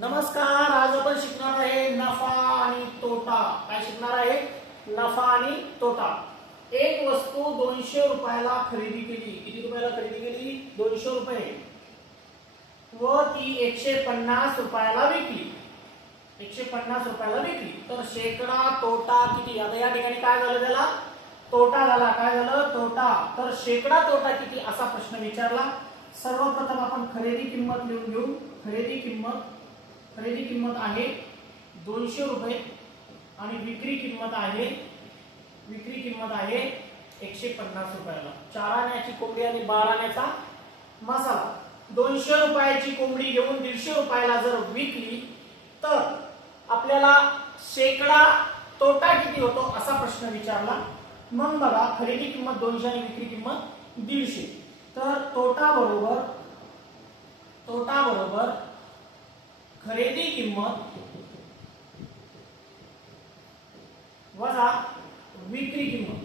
नमस्कार. आज आपण शिकणार आहे नफा आणि तोटा. काय शिकणार आहे? नफा आणि तोटा. एक वस्तू 200 रुपयाला खरेदी केली. किती रुपयाला खरेदी केली? 200 रुपये. व ती 150 रुपयाला विकली. 150 रुपयाला विकली. तर शेकडा तोटा किती? आता या ठिकाणी काय झालं? त्याला तोटा झाला. काय झालं? तोटा. तर शेकडा तोटा किती असा प्रश्न विचारला. सर्वप्रथम आपण खरेदी किंमत लिहून घेऊ. खरेदी किंमत आहे 200 रुपये आणि विक्री किंमत आहे 150 रुपयाला. 4 आण्याची कोंबडी आणि 12 आण्याचा मसाला. 200 रुपयाची कोंबडी घेऊन 150 रुपयाला जर विकली तर आपल्याला शेकडा तोटा किती होतो असा प्रश्न विचारला. मग बघा, खरेदी किंमत 200 आणि विक्री किंमत 150. तर तोटा बरोबर खरेदी किंमत वजा विक्री किंमत.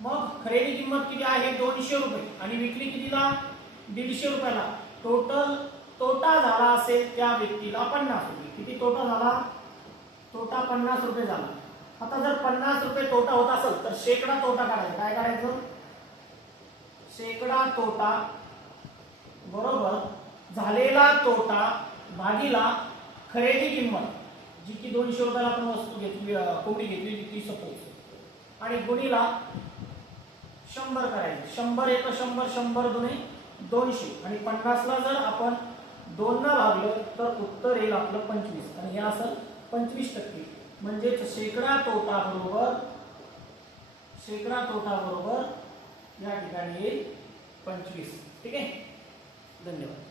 मग खरेदी किंमत किती आहे? 200 रुपये आणि विक्री कितीला? 150 रुपयाला. टोटल तोटा झाला असेल त्या व्यक्तीला 50 रुपये. किती तोटा झाला? तोटा 50 रुपये झाला. आता जर 50 रुपये तोटा होत असेल तर शेकडा तोटा काढायचा. काय काढायचं? शेकडा तोटा बरोबर झालेला तोटा भागीला खरेदी किंमत, जी की 200 रुपयाला आपण वस्तू घेतली, कोंबडी घेतली ती सपोज, आणि गुणीला 100 करायचं. 100 एक 100, 100 दुने 200 आणि 50 ला जर आपण 2 न भागलं तर उत्तर येईल आपलं 25 आणि हे असेल 25%. म्हणजे शेकडा तोटा बरोबर या ठिकाणी येईल 25. ठीक आहे. धन्यवाद.